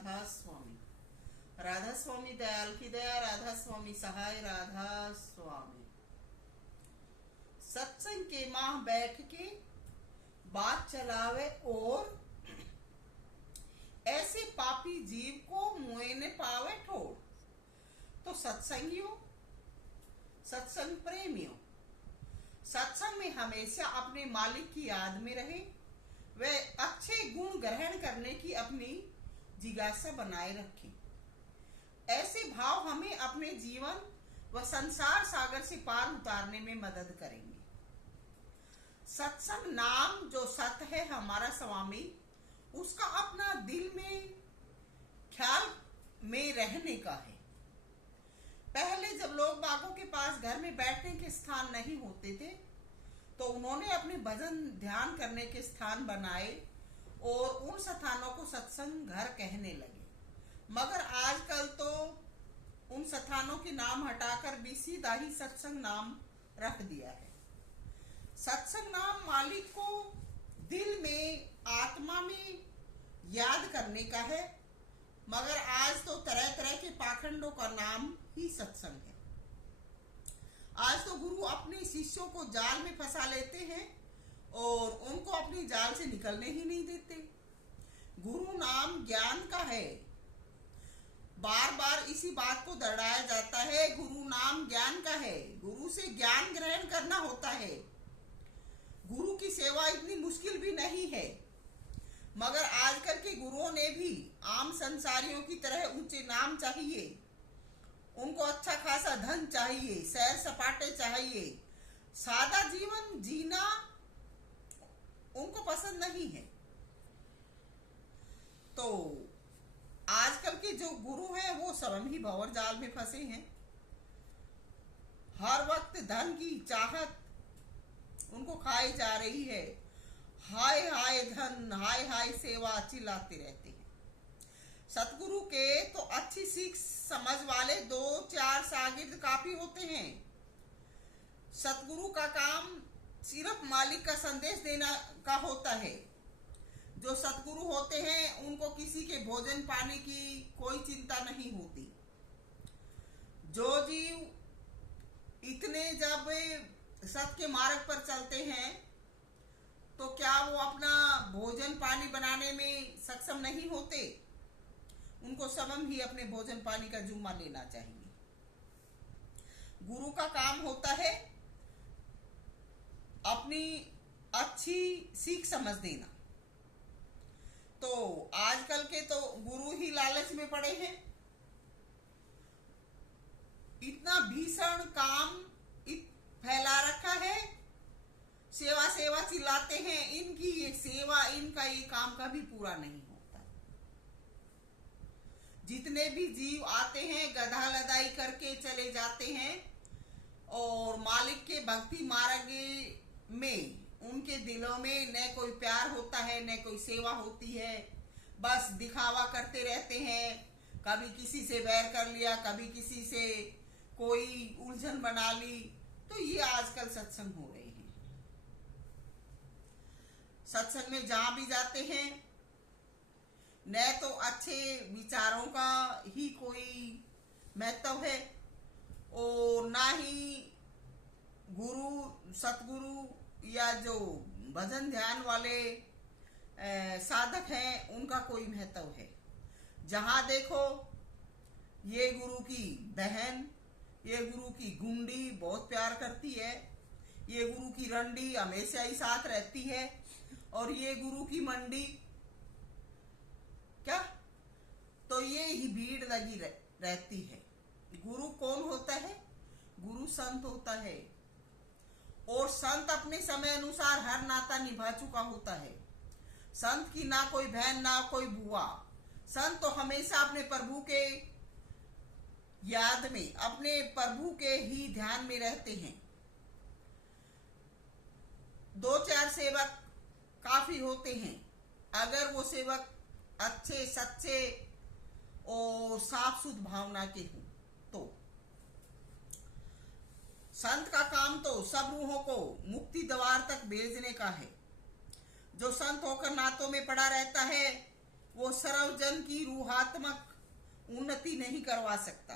राधा स्वामी। राधा स्वामी दयाल की दया, राधा स्वामी सहाय, राधा स्वामी। सत्संग के माह बैठ के बात चलावे और ऐसे पापी जीव को मुए न पावे ठोर। तो सत्संगियों, सत्संग प्रेमियों, सत्संग में हमेशा अपने मालिक की याद में रहे, वे अच्छे गुण ग्रहण करने की अपनी जिज्ञासा बनाए रखें। ऐसे भाव हमें अपने जीवन व संसार सागर से पार उतारने में मदद करेंगे। सत्संग नाम जो सत है हमारा स्वामी, उसका अपना दिल में ख्याल में रहने का है। पहले जब लोग बागों के पास घर में बैठने के स्थान नहीं होते थे, तो उन्होंने अपने भजन ध्यान करने के स्थान बनाए और उन स्थानों को सत्संग घर कहने लगे। मगर आजकल तो उन स्थानों के नाम हटाकर भी सीधा ही सत्संग नाम रख दिया है। सत्संग नाम मालिक को दिल में, आत्मा में याद करने का है। मगर आज तो तरह तरह के पाखंडों का नाम ही सत्संग है। आज तो गुरु अपने शिष्यों को जाल में फंसा लेते हैं और उनको अपनी जाल से निकलने ही नहीं देते। गुरु नाम ज्ञान का है। बार बार इसी बात को दोहराया जाता है, गुरु नाम ज्ञान का है। गुरु से ज्ञान ग्रहण करना होता है। गुरु की सेवा इतनी मुश्किल भी नहीं है। मगर आजकल के गुरुओं ने भी आम संसारियों की तरह ऊंचे नाम चाहिए, उनको अच्छा खासा धन चाहिए, सैर सपाटे चाहिए, सादा जीवन जीना उनको पसंद नहीं है। तो आजकल के जो गुरु हैं वो स्वयं ही भंवर जाल में फंसे हैं। हर वक्त धन की चाहत उनको खाई जा रही है। हाय हाय धन, हाय हाय सेवा चिल्लाते रहते हैं। सतगुरु के तो अच्छी सीख समझ वाले 2-4 शागिर्द काफी होते हैं। सतगुरु का काम सिर्फ मालिक का संदेश देना का होता है। जो सतगुरु होते हैं उनको किसी के भोजन पानी की कोई चिंता नहीं होती। जो जीव इतने जब सत के मार्ग पर चलते हैं तो क्या वो अपना भोजन पानी बनाने में सक्षम नहीं होते? उनको स्वयं ही अपने भोजन पानी का जुम्मा लेना चाहिए। गुरु का काम होता है अपनी अच्छी सीख समझ देना। तो आजकल के तो गुरु ही लालच में पड़े हैं। इतना भीषण काम फैला रखा है, सेवा सेवा चिल्लाते हैं। इनकी ये सेवा, इनका ये काम कभी पूरा नहीं होता। जितने भी जीव आते हैं गधा लदाई करके चले जाते हैं और मालिक के भक्ति मार्ग में उनके दिलों में न कोई प्यार होता है, न कोई सेवा होती है। बस दिखावा करते रहते हैं। कभी किसी से बैर कर लिया, कभी किसी से कोई उलझन बना ली। तो ये आजकल सत्संग हो रहे हैं। सत्संग में जहां भी जाते हैं न तो अच्छे विचारों का ही कोई महत्व है और ना ही गुरु, सतगुरु या जो भजन ध्यान वाले साधक हैं उनका कोई महत्व है। जहां देखो ये गुरु की बहन, ये गुरु की गुंडी बहुत प्यार करती है, ये गुरु की रंडी हमेशा ही साथ रहती है और ये गुरु की मंडी, क्या तो ये ही भीड़ लगी रहती है। गुरु कौन होता है? गुरु संत होता है और संत अपने समय अनुसार हर नाता निभा चुका होता है। संत की ना कोई बहन ना कोई बुआ। संत तो हमेशा अपने प्रभु के याद में, अपने प्रभु के ही ध्यान में रहते हैं। 2-4 सेवक काफी होते हैं अगर वो सेवक अच्छे, सच्चे और साफ शुद्ध भावना के हों। तो संत का काम तो सब रूहों को मुक्ति द्वार तक भेजने का है। जो संत होकर नातों में पड़ा रहता है वो सर्वजन की रूहात्मक उन्नति नहीं करवा सकता।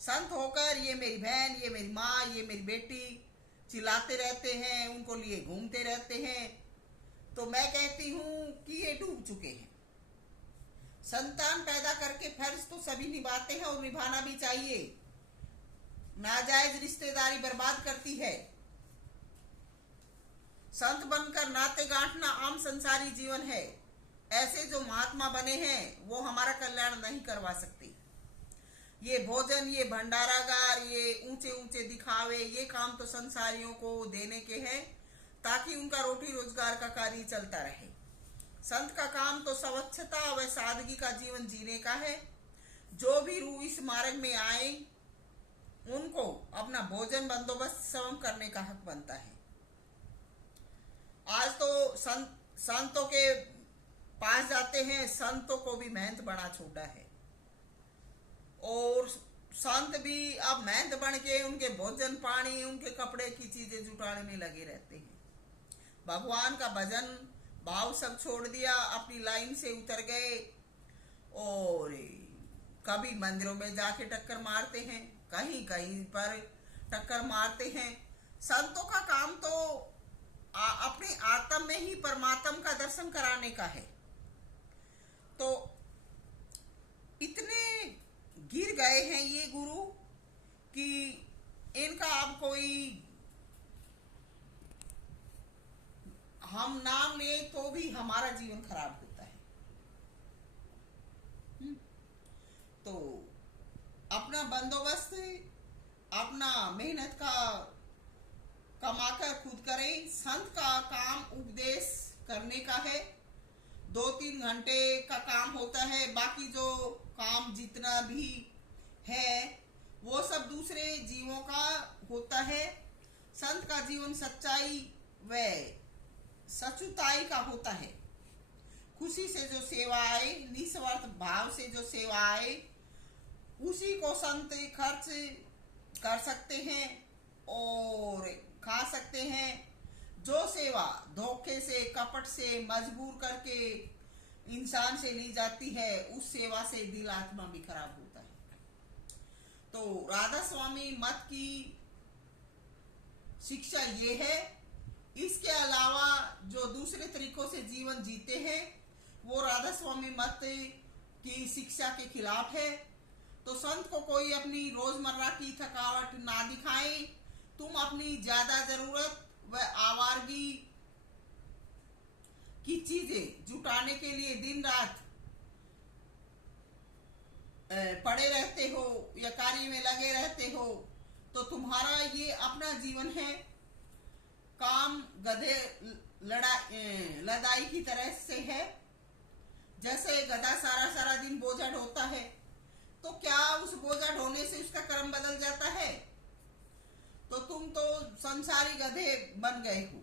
संत होकर ये मेरी बहन, ये मेरी माँ, ये मेरी बेटी चिल्लाते रहते हैं, उनको लिए घूमते रहते हैं, तो मैं कहती हूँ कि ये डूब चुके हैं। संतान पैदा करके फर्ज तो सभी निभाते हैं और निभाना भी चाहिए। नाजायज रिश्तेदारी बर्बाद करती है। संत बनकर नाते गांठना आम संसारी जीवन है। ऐसे जो महात्मा बने हैं वो हमारा कल्याण नहीं करवा सकते। ये भोजन, ये भंडारागार, ये ऊंचे ऊंचे दिखावे, ये काम तो संसारियों को देने के हैं ताकि उनका रोटी रोजगार का कार्य चलता रहे। संत का काम तो स्वच्छता व सादगी का जीवन जीने का है। जो भी रूह इस मार्ग में आए उनको अपना भोजन बंदोबस्त स्वयं करने का हक बनता है। आज तो संतों के पास जाते हैं, संतों को भी मेहनत बना छूटा है और संत भी अब मेहनत बन के उनके भोजन पानी, उनके कपड़े की चीजें जुटाने में लगे रहते हैं। भगवान का भजन भाव सब छोड़ दिया, अपनी लाइन से उतर गए और कभी मंदिरों में जाके टक्कर मारते हैं, कहीं कहीं पर टक्कर मारते हैं। संतों का काम तो अपने आत्म में ही परमात्मा का दर्शन कराने का है। तो इतने गिर गए हैं ये गुरु कि इनका अब कोई हम नाम ले तो भी हमारा जीवन खराब होता है। तो अपना बंदोबस्त अपना मेहनत का कमाकर खुद करें। संत का काम उपदेश करने का है। 2-3 घंटे का काम होता है, बाकी जो काम जितना भी है वो सब दूसरे जीवों का होता है। संत का जीवन सच्चाई व सचुताई का होता है। खुशी से जो सेवा आए, निस्वार्थ भाव से जो सेवा आए, उसी को संत खर्च कर सकते हैं और खा सकते हैं। जो सेवा धोखे से, कपट से, मजबूर करके इंसान से ली जाती है, उस सेवा से दिल आत्मा भी खराब होता है। तो राधा स्वामी मत की शिक्षा ये है। इसके अलावा जो दूसरे तरीकों से जीवन जीते हैं वो राधा स्वामी मत की शिक्षा के खिलाफ है। तो संत को कोई अपनी रोजमर्रा की थकावट ना दिखाए। तुम अपनी ज्यादा जरूरत व आवारगी की चीजें जुटाने के लिए दिन रात पड़े रहते हो या कार्य में लगे रहते हो, तो तुम्हारा ये अपना जीवन है। काम गधे लदाई की तरह से है। जैसे गधा सारा सारा दिन बोझा ढोता है, तो क्या उस बोझा ढोने से उसका कर्म बदल जाता है? तो तुम तो संसारी गधे बन गए हो।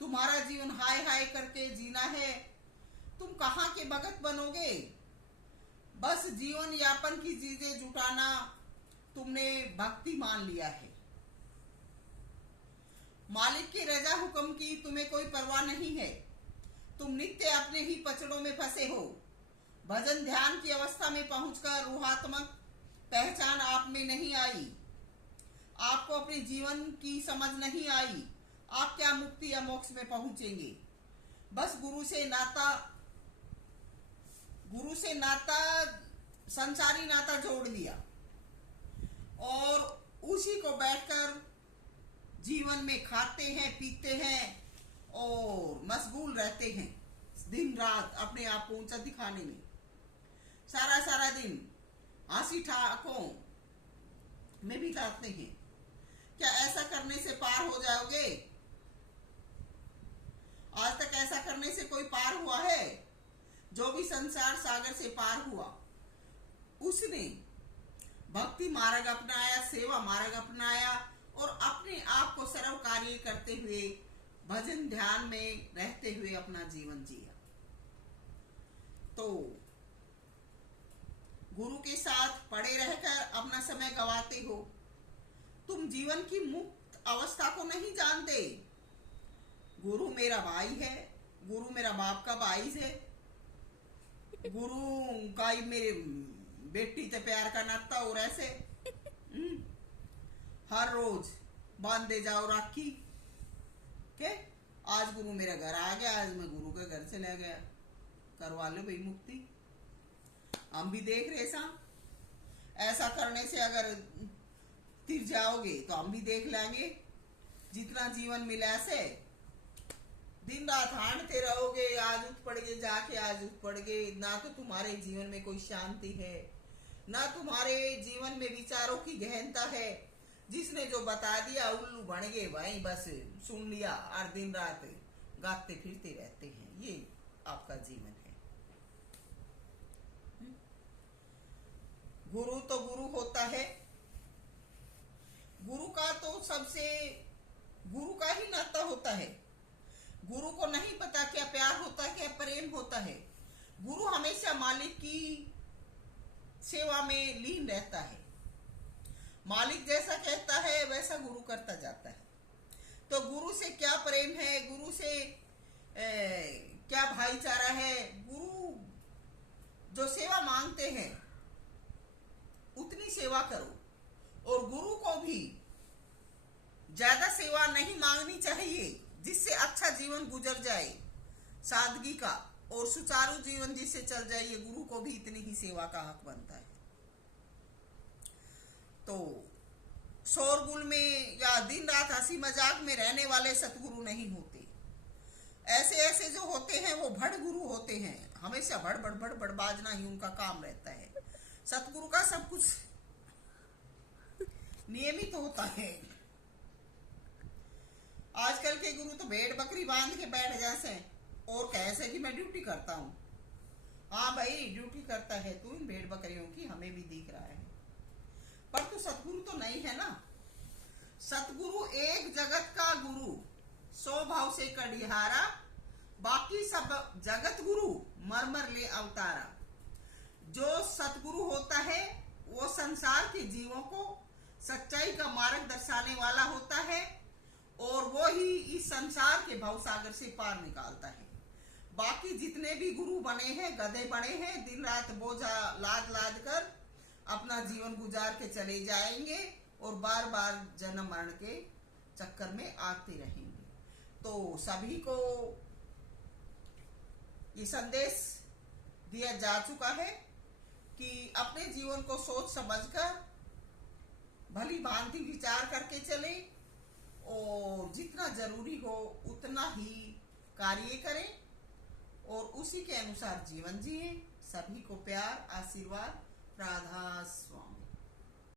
तुम्हारा जीवन हाय हाय करके जीना है। तुम कहाँ के भगत बनोगे? बस जीवन यापन की चीजें जुटाना तुमने भक्ति मान लिया है। मालिक की रजा हुक्म की तुम्हें कोई परवाह नहीं है। तुम नित्य अपने ही पचड़ों में फंसे हो। भजन ध्यान की अवस्था में पहुंचकर रूहात्मक पहचान आप में नहीं आई। आपको अपने जीवन की समझ नहीं आई। आप क्या मुक्ति या मोक्ष में पहुंचेंगे? बस गुरु से नाता संसारी नाता जोड़ लिया और उसी को बैठकर जीवन में खाते हैं, पीते हैं और मशगूल रहते हैं दिन रात अपने आप को ऊंचा दिखाने में। सारा सारा दिन हंसी ठाकों में बिताते हैं। क्या ऐसा करने से पार हो जाओगे? आज तक ऐसा करने से कोई पार हुआ है? जो भी संसार सागर से पार हुआ उसने भक्ति मार्ग अपनाया, सेवा मार्ग अपनाया और अपने आप को सर्व कार्य करते हुए भजन ध्यान में रहते हुए अपना जीवन जिया। तो गुरु के साथ पड़े रहकर अपना समय गवाते हो। तुम जीवन की मुक्त अवस्था को नहीं जानते। गुरु मेरा भाई है, गुरु मेरा बाप का भाई है। गुरु का ही मेरे बेटी ते प्यार का नाता और ऐसे हर रोज बांधे जाओ राखी के। आज गुरु मेरा घर आ गया, आज मैं गुरु के घर से ले गया, करवा लो भाई मुक्ति। हम भी देख रहे सा, ऐसा करने से अगर तिर जाओगे तो हम भी देख लेंगे। जितना जीवन मिला से दिन रात हांडते रहोगे, आज उठ पड़ गए जाके, आज उठ पड़ गए, ना तो तुम्हारे जीवन में कोई शांति है, ना तुम्हारे जीवन में विचारों की गहनता है। जिसने जो बता दिया उल्लू बन गए भाई, बस सुन लिया और दिन रात गाते फिरते रहते हैं। ये आपका जीवन है। गुरु तो गुरु होता है, गुरु का तो सबसे गुरु का ही नाता होता है। गुरु को नहीं पता क्या प्यार होता है, क्या प्रेम होता है। गुरु हमेशा मालिक की सेवा में लीन रहता है। मालिक जैसा कहता है वैसा गुरु करता जाता है। तो गुरु से क्या प्रेम है, गुरु से क्या भाईचारा है। गुरु जो सेवा मांगते हैं उतनी सेवा करो, और गुरु को भी ज्यादा सेवा नहीं मांगनी चाहिए, जिससे अच्छा जीवन गुजर जाए, सादगी का और सुचारू जीवन जिससे चल जाए। ये गुरु को भी इतनी ही सेवा का हक बनता है। तो शोरगुल में या दिन रात हंसी मजाक में रहने वाले सतगुरु नहीं होते। ऐसे ऐसे जो होते हैं वो भड़ गुरु होते हैं। हमेशा भड़ भड़ भड़ भड़ बाजना ही उनका काम रहता है। सतगुरु का सब कुछ नियमित होता है। आजकल के गुरु तो भेड़ बकरी बांध के बैठ जैसे और कैसे कि मैं ड्यूटी करता हूँ। हाँ भाई ड्यूटी करता है तू इन भेड़ बकरियों की, हमें भी दिख रहा है, पर तू सतगुरु तो नहीं है ना। सतगुरु एक जगत का गुरु, सो भाव से कडिहारा, बाकी सब जगत गुरु मरमर ले अवतारा। जो सतगुरु होता है वो संसार के जीवों को सच्चाई का मार्ग दर्शाने वाला होता है, और वो ही इस संसार के भवसागर से पार निकालता है। बाकी जितने भी गुरु बने हैं गधे बने हैं, दिन रात बोझा लाद लाद कर अपना जीवन गुजार के चले जाएंगे और बार बार जन्म मरण के चक्कर में आते रहेंगे। तो सभी को ये संदेश दिया जा चुका है कि अपने जीवन को सोच समझकर भली भांति विचार करके चले, और जितना जरूरी हो उतना ही कार्य करें और उसी के अनुसार जीवन जिए। सभी को प्यार आशीर्वाद राधा